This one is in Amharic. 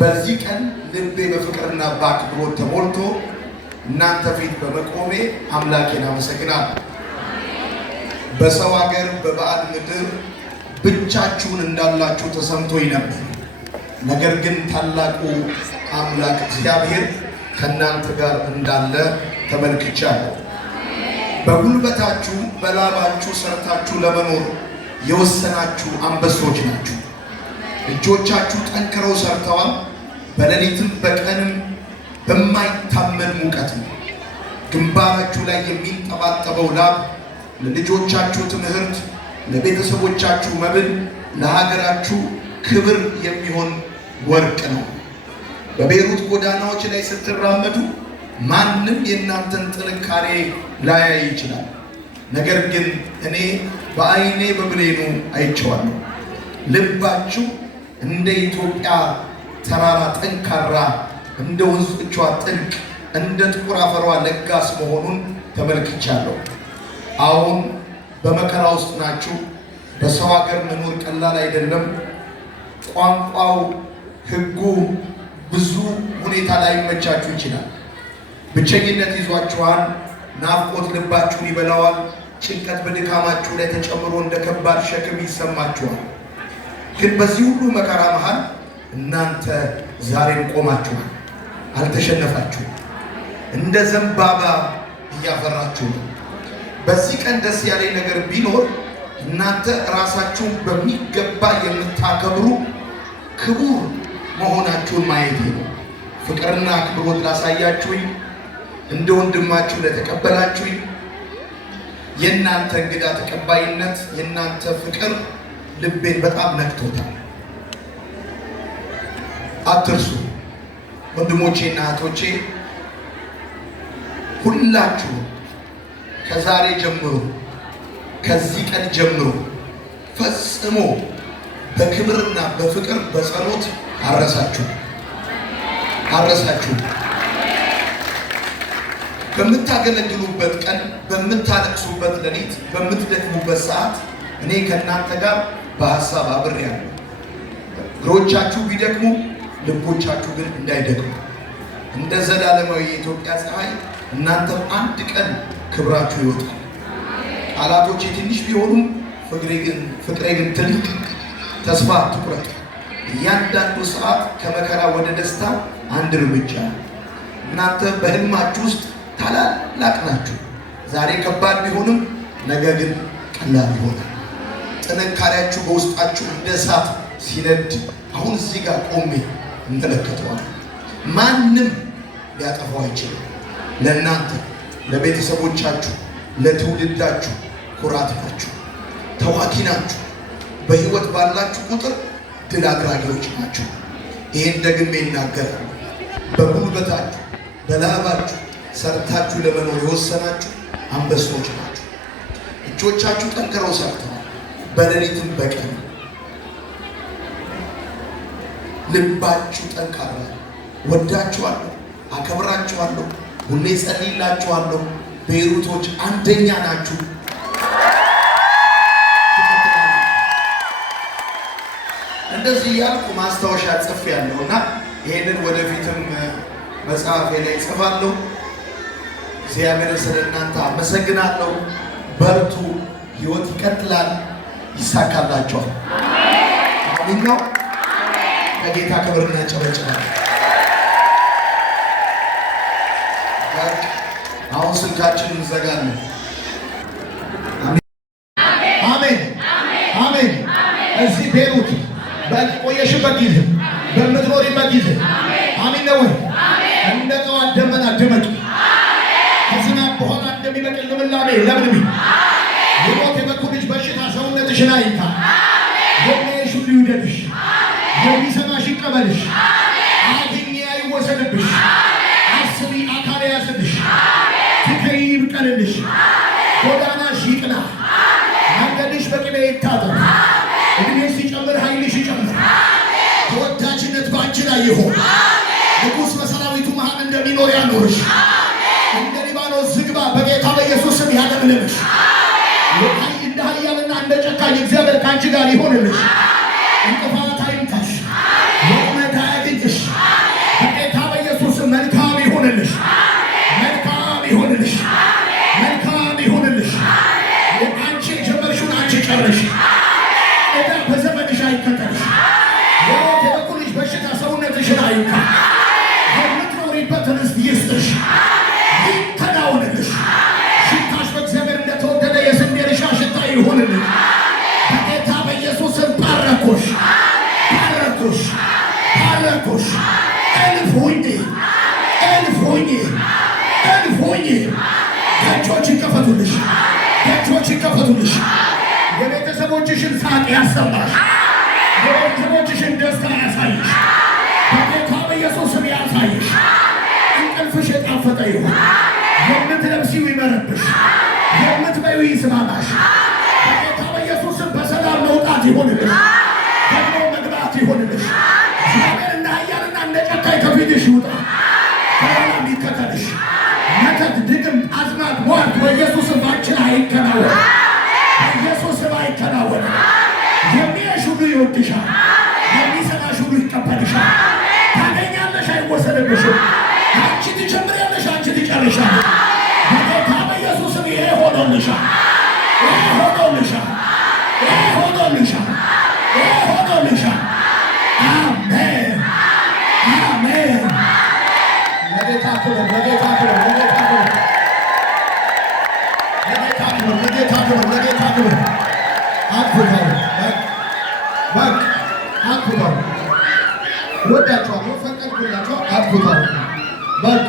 በዚህ ቀን ልቤ በፍቅርና በአክብሮት ተሞልቶ እናንተ ፊት በመቆሜ አምላኬን አመሰግናለሁ። በሰው ሀገር በባዕድ ምድር ብቻችሁን እንዳላችሁ ተሰምቶኝ ነበር። ነገር ግን ታላቁ አምላክ እግዚአብሔር ከእናንተ ጋር እንዳለ ተመልክቻለሁ። በጉልበታችሁ በላባችሁ ሰርታችሁ ለመኖር የወሰናችሁ አንበሶች ናችሁ። እጆቻችሁ ጠንክረው ሰርተዋል። በሌሊትም በቀንም በማይታመን ሙቀት ነው። ግንባራችሁ ላይ የሚንጠባጠበው ላብ ለልጆቻችሁ ትምህርት፣ ለቤተሰቦቻችሁ መብል፣ ለሀገራችሁ ክብር የሚሆን ወርቅ ነው። በቤይሩት ጎዳናዎች ላይ ስትራመዱ ማንም የእናንተን ጥንካሬ ላያይ ይችላል። ነገር ግን እኔ በዓይኔ በብሌኑ አይቼዋለሁ። ልባችሁ እንደ ኢትዮጵያ ተራራ ጠንካራ፣ እንደ ወንዞቿ ጥልቅ፣ እንደ ጥቁር አፈሯ ለጋስ መሆኑን ተመልክቻለሁ። አሁን በመከራ ውስጥ ናችሁ። በሰው ሀገር መኖር ቀላል አይደለም። ቋንቋው፣ ሕጉ ብዙ ሁኔታ ላይ ይመቻችሁ ይችላል። ብቸኝነት ይዟችኋል። ናፍቆት ልባችሁን ይበላዋል። ጭንቀት በድካማችሁ ላይ ተጨምሮ እንደ ከባድ ሸክም ይሰማችኋል። ግን በዚህ ሁሉ መከራ መሃል እናንተ ዛሬም ቆማችኋል። አልተሸነፋችሁም። እንደ ዘንባባ እያፈራችሁ ነው። በዚህ ቀን ደስ ያለኝ ነገር ቢኖር እናንተ ራሳችሁን በሚገባ የምታከብሩ ክቡር መሆናችሁን ማየት ነው። ፍቅርና አክብሮት ላሳያችሁኝ፣ እንደ ወንድማችሁ ለተቀበላችሁኝ፣ የእናንተ እንግዳ ተቀባይነት፣ የእናንተ ፍቅር ልቤን በጣም ነክቶታል። አትርሱ ወንድሞቼና እህቶቼ፣ ሁላችሁ ከዛሬ ጀምሮ ከዚህ ቀን ጀምሮ ፈጽሞ በክብርና በፍቅር በጸሎት አረሳችሁ። በምታገለግሉበት ቀን፣ በምታለቅሱበት ሌሊት፣ በምትደክሙበት ሰዓት እኔ ከእናንተ ጋር በሐሳብ አብሬያለሁ። እግሮቻችሁ ቢደክሙ ልቦቻችሁ ግን እንዳይደክሙ እንደ ዘላለማዊ የኢትዮጵያ ፀሐይ እናንተም አንድ ቀን ክብራችሁ ይወጣል። ቃላቶቼ ትንሽ ቢሆኑም ፍቅሬ ግን ትልቅ። ተስፋ አትቁረጡ። እያንዳንዱ ሰዓት ከመከራ ወደ ደስታ አንድ እርምጃ። እናንተ በህልማችሁ ውስጥ ታላላቅ ናችሁ። ዛሬ ከባድ ቢሆንም ነገ ግን ቀላል ይሆናል። ጥንካሬያችሁ በውስጣችሁ እንደ እሳት ሲነድ አሁን እዚህ ጋር ቆሜ እንመለከተዋል። ማንም ሊያጠፋው አይችልም። ለእናንተ፣ ለቤተሰቦቻችሁ፣ ለትውልዳችሁ ኩራት ናችሁ። ተዋጊ ናችሁ። በህይወት ባላችሁ ቁጥር ድል አድራጊዎች ናችሁ። ይህን ደግሜ ይናገራል። በጉልበታችሁ በላባችሁ ሰርታችሁ ለመኖር የወሰናችሁ አንበሶች ናችሁ። እጆቻችሁ ጠንክረው ሰርተዋል። በሌሊትም በቀን ልባችሁ ጠንካራ። ወዳችኋለሁ፣ አከብራችኋለሁ፣ ሁሌ ጸልይላችኋለሁ። ቤይሩቶች አንደኛ ናችሁ። እንደዚህ ያልኩ ማስታወሻ ጽፌያለሁ እና ይሄንን ወደፊትም መጽሐፌ ላይ ጽፋለሁ። እግዚአብሔር ስለ እናንተ አመሰግናለሁ። በርቱ። ህይወት ይቀጥላል። ይሳካላችኋል። አሜን ነው። ለጌታ ክብርና ጨበጭባል። አሁን ስልካችንን እንዘጋለን። አሜን አሜን። እዚህ ቤይሩት በቆየሽበት ጊዜ፣ በምትኖሪበት ጊዜ አሜን ነው ወይ? እንደ ጠዋት ደመና ድመቂ። ከዝናብ በኋላ እንደሚበቅል ልምላሜ ለምልሚ። የሞት የበኩልሽ በሽታ ሰውነትሽን አይንካ። የሚያይሽ ሁሉ ይውደድሽ። የሚሰማሽ ይቀበልሽ። አግኝ አይወሰድብሽ። አስቢ አካል ያዝልሽ። ትከይ ይብቀልልሽ። ጎዳናሽ ይቅና። መንገድሽ በቅቤ ይታጠብ። እድሜ ሲጨምር ኃይልሽ ይጨምር። ተወዳጅነት በአንቺ ላይ ይሆን። ንጉሥ በሰራዊቱ መሃል እንደሚኖር ያኖርሽ። እንደ ሊባኖስ ዝግባ በጌታ በኢየሱስ ስም ያለምልምሽ። እንደ ኃያልና እንደ ጨካኝ እግዚአብሔር ከአንቺ ጋር ይሆንልሽ። እንቅፋት አይምታሽ። ወጥመድ አያግኝሽ። ዕዳ በዘመንሽ አይከተልሽ። የሞት የበኩልሽ በሽታ ሰውነትሽን አይንካ። የምትኖሪበት ርስት ይስጥሽ፣ ይከናወንልሽ። ሽታሽ በእግዚአብሔር እንደተወደደ የስንዴ እርሻ ሽታ ይሁንልሽ። በጌታ በኢየሱስም ባረኩሽ፣ ባረኩሽ፣ ባረኩሽ። እልፍ ሁኚ፣ እልፍ ሁኚ፣ እልፍ ሁኚ። ደጆች ይከፈቱልሽ፣ ደጆች ይከፈቱልሽ። የቤተሰቦችሽን ሳቅ ያሰማሽ፣ የቤተሰቦችሽን ደስታ ያሳይሽ። በጌታ በኢየሱስም ያሳይሽ። እንቅልፍሽ የጣፈጠ ይሁን። የምትለብሲው ይመረብሽ፣ የምትበይው ይስማማሽ። በጌታ በኢየሱስም በሰላም መውጣት ይሁንልሽ፣ ደግሞ መግባት ይሁንልሽ። እግዚአብሔርና ኃያልና እንደ ጨካኝ ከፊትሽ ይውጣ፣ ከኋላም ይከተልሽ። መተት፣ ድግምት፣ አዝማት፣ ሟርት በኢየሱስም ባንቺን አይከናወን፣ በኢየሱስም አይከናወን። የሚያይሽ ሁሉ ይወድሻል፣ የሚሰማሽ ሁሉ ይቀበልሻል። ታገኛለሽ፣ አይወሰድብሽም። አንቺ ትጀምሪያለሽ፣ አንቺ ትጨርሻለሽ። በጌታ በኢየሱስም ይሄ ሆኖልሻል፣ ይሄ ሆኖልሻል፣ ይሄ ሆኖልሻል፣ ይሄ ሆኖልሻል። አሜን፣ አሜን። ለጌታ ክብር፣ ለጌታ ክብር፣ ለጌታ ክብር፣ ለጌታ ክብር፣ ለጌታ ክብር፣ ለጌታ ክብር። አክብረው፣ በቃ አክብረው። ወዳቸዋለሁ፣ ፈቀድኩላቸው። አክብረው፣ በቃ